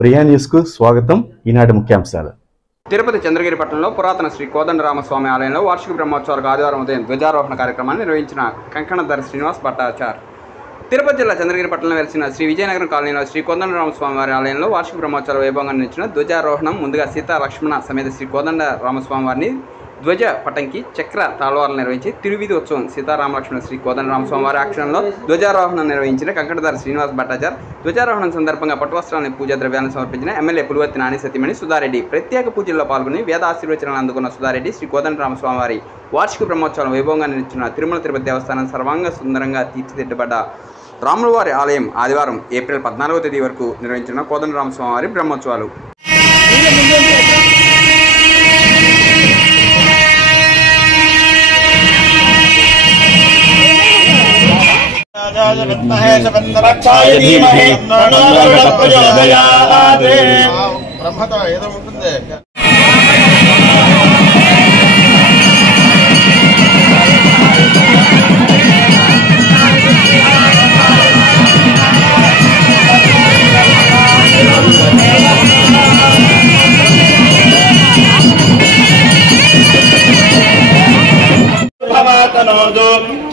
Priya news కు స్వాగతం. ఈనాటి ముఖ్యాంశాలు. తిరుపతి చంద్రగిరి పట్టణంలో పురాతన శ్రీ కోదండరామస్వామి ఆలయంలో వార్షిక బ్రహ్మోత్సవాలకు ఆదివారం ఉదయం ధ్వజారోహణ కార్యక్రమాన్ని నిర్వహించిన కంకణధర శ్రీనివాస్ భట్టాచార్. తిరుపతి జిల్లా చంద్రగిరి పట్టణంలో వెలిసిన శ్రీ విజయనగరం కాలనీలో శ్రీ కోదండరామస్వామి వారి ఆలయంలో వార్షిక బ్రహ్మోత్సవాల వైభవంగా నిర్వహించిన ధ్వజారోహణం ముందుగా సీతా లక్ష్మణ సమేత శ్రీ కోదండరామస్వామి వారిని ధ్వజ పటంకి చక్ర తాళవార్లు నిర్వహించి తిరువిధి ఉత్సవం సీతారామలక్ష్మణ శ్రీ కోదండరామస్వామి వారి ఆక్షణలో ధ్వజారోహణం నిర్వహించిన కంకణధర శ్రీనివాస్ భట్టాచార్. ధ్వజారోహణం సందర్భంగా పట్టువస్త్రాన్ని పూజా ద్రవ్యాలను సమర్పించిన ఎమ్మెల్యే పులివర్తి నాని సతీమణి సుధారెడ్డి ప్రత్యేక పూజల్లో పాల్గొని వేద ఆశీర్వచనాలను అందుకున్న సుధారెడ్డి శ్రీ కోదండరామస్వామి వారి వార్షిక బ్రహ్మోత్సవం వైభవంగా నిర్వహించిన తిరుమల తిరుపతి దేవస్థానం సర్వాంగ సుందరంగా తీర్చిదిద్దబడ్డ రాములవారి ఆలయం ఆదివారం ఏప్రిల్ 14వ తేదీ వరకు నిర్వహించిన కోదండరామస్వామి వారి బ్రహ్మోత్సవాలు. బ్రహ్మతో ఏదో ఉంటుంది.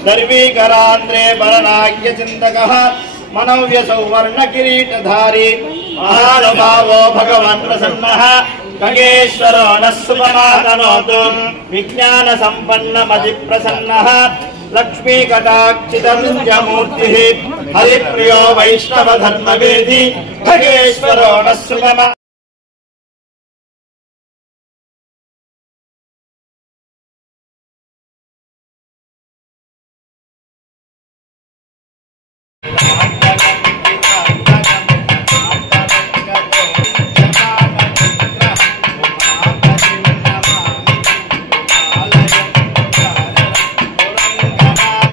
दर्वीकरांद्रे बरनाग्य चिंतकः मनव्य सौवर्ण किरीटधारी महानुभावो भगवान् प्रसन्नः खगेश्वरो नः सुपमातनोतु विज्ञान संपन्न मति प्रसन्नः लक्ष्मी कटाक्षितमूर्तिः हरिप्रियो वैष्णव धर्मवेदी खगेश्वरो नः सुपमा